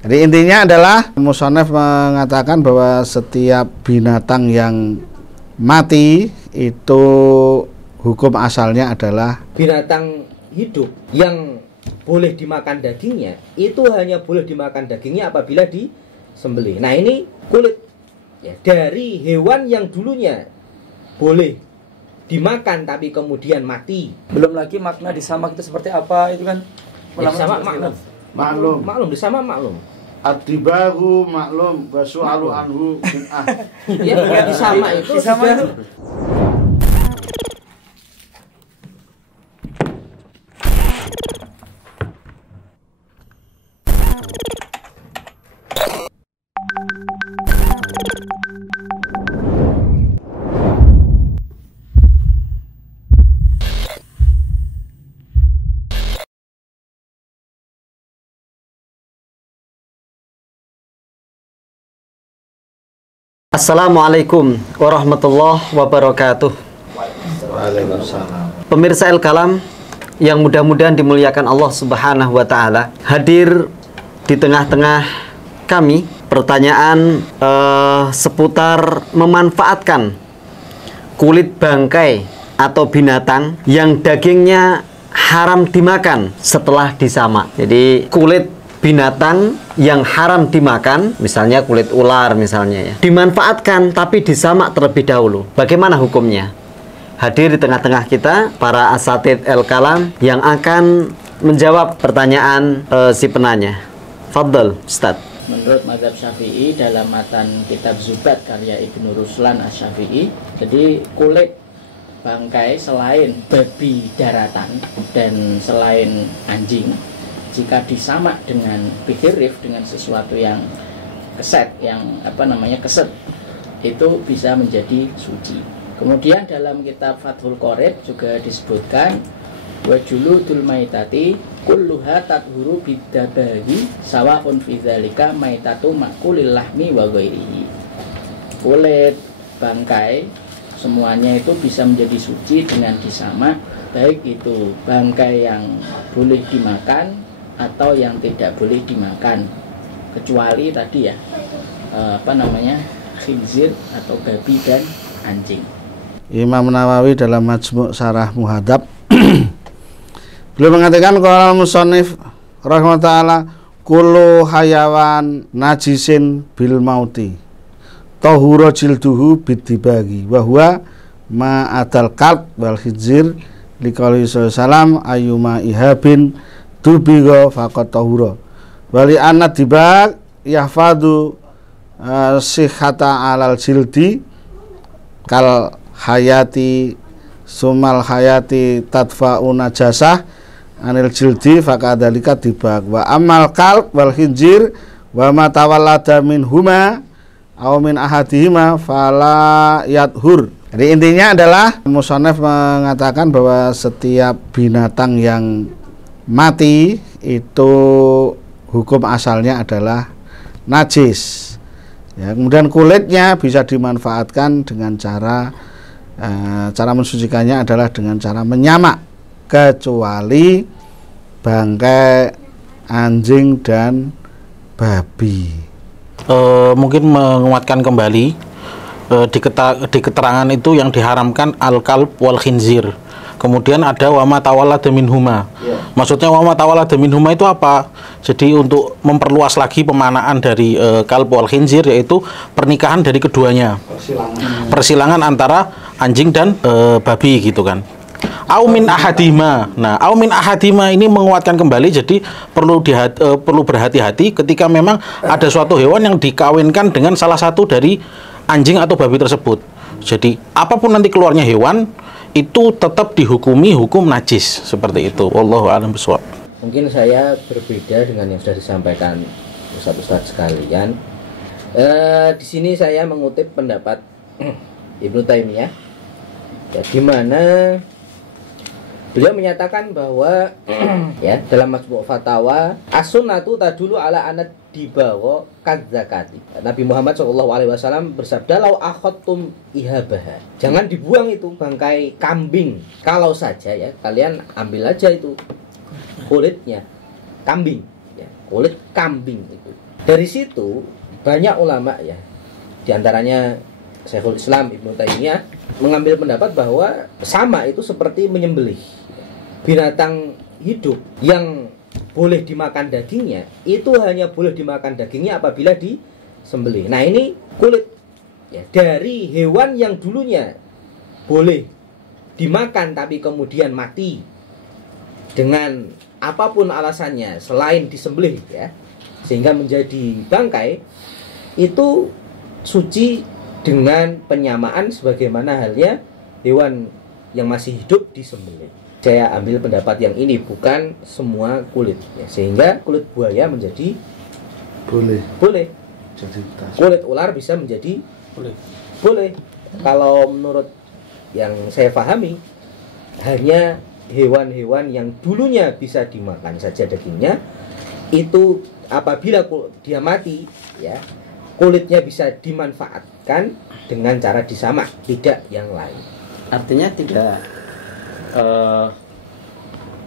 Jadi intinya adalah musonef mengatakan bahwa setiap binatang yang mati itu hukum asalnya adalah binatang hidup yang boleh dimakan dagingnya, itu hanya boleh dimakan dagingnya apabila disembelih. Nah ini kulit ya, dari hewan yang dulunya boleh dimakan tapi kemudian mati. Belum lagi makna disamak itu seperti apa, itu kan Disamak maklum disamak maklum. Ad-dibahu maklum wasu'alu anhu bid'ah. Ya, dengan disamak itu sudah Assalamualaikum warahmatullahi wabarakatuh. Waalaikumsalam. Pemirsa Al-Kalam yang mudah-mudahan dimuliakan Allah Subhanahu wa taala, hadir di tengah-tengah kami pertanyaan seputar memanfaatkan kulit bangkai atau binatang yang dagingnya haram dimakan setelah disamak. Jadi kulit binatang yang haram dimakan, misalnya kulit ular misalnya ya, dimanfaatkan tapi disamak terlebih dahulu. Bagaimana hukumnya? Hadir di tengah-tengah kita para asatidz Al-Kalam yang akan menjawab pertanyaan si penanya. Fadl, Ustaz. Menurut mazhab Syafi'i dalam matan kitab Zubat karya Ibnu Ruslan Asy-Syafi'i, jadi kulit bangkai selain babi daratan dan selain anjing, jika disamak dengan bihirif, dengan sesuatu yang keset, yang keset, itu bisa menjadi suci. Kemudian dalam kitab Fathul Qorib juga disebutkan wajuludul maitati kulluha tathuru biddabahi sawa'un fi dzalika maitatu makulil lahmi wa ghairihi. Kulit bangkai semuanya itu bisa menjadi suci dengan disamak, baik itu bangkai yang boleh dimakan atau yang tidak boleh dimakan, kecuali tadi ya khinzir atau babi dan anjing. Imam Nawawi dalam Majmu' Syarah Muhadzab beliau mengatakan qala musannif rahimahullah taala kullu hayawan najisin bil mauti tahura jilduhu bidibagi wa huwa ma adal kalb wal khinzir liqauli sallam ayyuma ihabin tubigo faqat tahura wali anna dibag yahfadu sihhata alal jildi kal hayati sumal hayati tadfa'u najasah anil jildi faqadzalika dibag wa amal kalb wal khinzir wa ma tawallada minhuma aw min ahadihima fala yadhur. Jadi intinya adalah musannaf mengatakan bahwa setiap binatang yang mati itu hukum asalnya adalah najis ya, kemudian kulitnya bisa dimanfaatkan dengan cara mensucikannya adalah dengan cara menyamak, kecuali bangkai anjing dan babi. Mungkin menguatkan kembali di keterangan itu yang diharamkan al-kalb wal khinzir. Kemudian ada wama tawallada minhuma. Maksudnya wama tawallada minhuma itu apa? Jadi untuk memperluas lagi pemanaan dari kalb wal khinzir, yaitu pernikahan dari keduanya. Persilangan antara anjing dan babi gitu kan. Aumin ahadima. Nah, aumin ahadima ini menguatkan kembali, jadi perlu berhati-hati ketika memang ada suatu hewan yang dikawinkan dengan salah satu dari anjing atau babi tersebut. Jadi apapun nanti keluarnya hewan itu tetap dihukumi hukum najis seperti itu. Wallahu a'lam bishawab. Mungkin saya berbeda dengan yang sudah disampaikan ustadz-ustadz sekalian. Di sini saya mengutip pendapat Ibnu Taimiyah, ya, di mana beliau menyatakan bahwa ya dalam Majmu' Fatawa as-sunnatu tadulu ala anad dibawa kadzakati. Nabi Muhammad SAW bersabda, lau akhadtum ihabaha, jangan dibuang itu bangkai kambing. Kalau saja ya kalian ambil aja itu kulitnya kambing ya, kulit kambing itu Dari situ banyak ulama ya, diantaranya Syekhul Islam Ibnu Taimiyah mengambil pendapat bahwa sama itu seperti menyembelih binatang hidup yang boleh dimakan dagingnya, itu hanya boleh dimakan dagingnya apabila disembelih. Nah ini kulit ya, dari hewan yang dulunya boleh dimakan tapi kemudian mati dengan apapun alasannya selain disembelih ya, sehingga menjadi bangkai, itu suci dengan penyamaan sebagaimana halnya hewan yang masih hidup disembelih. Saya ambil pendapat yang ini, bukan semua kulit ya. Sehingga kulit buaya menjadi boleh. Jadi Kulit ular bisa menjadi boleh. Kalau menurut yang saya pahami, hanya hewan-hewan yang dulunya bisa dimakan saja dagingnya, itu apabila dia mati ya, kulitnya bisa dimanfaatkan dengan cara disamak, tidak yang lain. Artinya tidak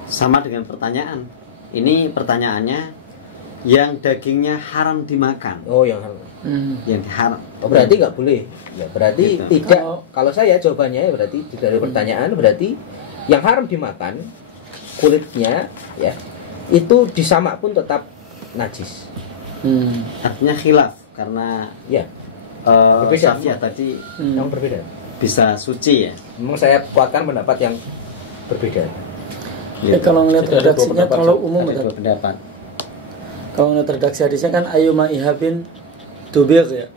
sama dengan pertanyaan. Ini pertanyaannya yang dagingnya haram dimakan. Oh, yang Yang haram. oh, berarti nggak boleh. Ya, berarti Gitu. tidak. Kalau saya jawabannya berarti dari pertanyaan berarti yang haram dimakan kulitnya ya, itu disamak pun tetap najis. Artinya khilaf karena Ya, berbeda. Safiyah tadi yang berbeda. bisa suci ya. Memang saya kuatkan pendapat yang berbeda. Ya, kalau ngelihat redaksinya terlalu umum Ada ya. dua pendapat. Kalau ngelihat redaksi hadisnya kan ayyuma ihabin tubir ya.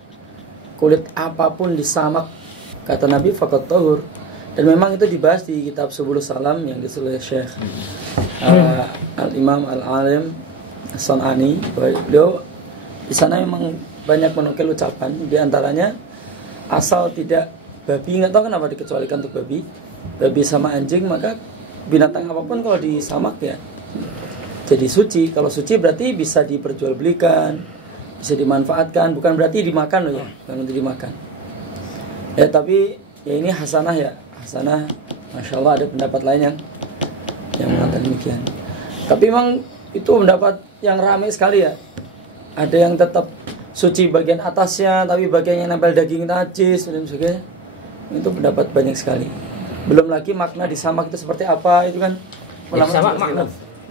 Kulit apapun disamak kata Nabi faqat tahur. Dan memang itu dibahas di kitab Subulus Salam yang ditulis Syekh Al-Imam Al-Alim As-San'ani. Beliau di sana memang banyak menukil ucapan, di antaranya asal tidak babi, nggak tahu kenapa dikecualikan untuk babi sama anjing, maka binatang apapun kalau disamak ya jadi suci. Kalau suci berarti bisa diperjualbelikan, bisa dimanfaatkan, bukan berarti dimakan loh ya, bukan untuk dimakan ya. Tapi ya ini hasanah ya, hasanah, masya Allah. Ada pendapat lain yang mengatakan demikian, tapi memang itu pendapat yang ramai sekali ya. Ada yang tetap suci bagian atasnya, tapi bagian yang nempel daging najis dan sebagainya. Itu pendapat banyak sekali. Belum lagi makna disamak itu seperti apa, itu kan Disamak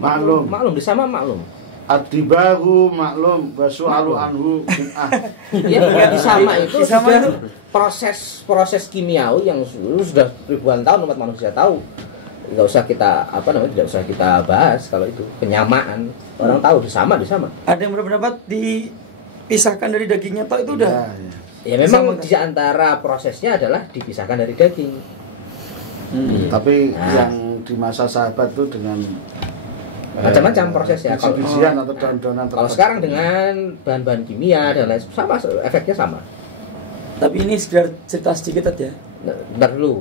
maklum, disamak maklum. Adibahu maklum basu'alu anhu bid'ah. Ya, disamak itu Disamak sudah itu proses kimiawi yang sudah ribuan tahun umat manusia tahu. Tidak usah kita bahas kalau itu penyamaan. Orang tahu disamak. ada yang berpendapat dipisahkan dari dagingnya, toh itu udah Ya memang di antara prosesnya adalah dipisahkan dari daging. Tapi Nah. yang di masa sahabat itu dengan Macam-macam prosesnya. Kalau biji-bijian atau daun-daunan kalau sekarang dengan bahan-bahan kimia dan lain sama, efeknya sama. Tapi ini sekedar cerita sedikit aja. Bentar dulu,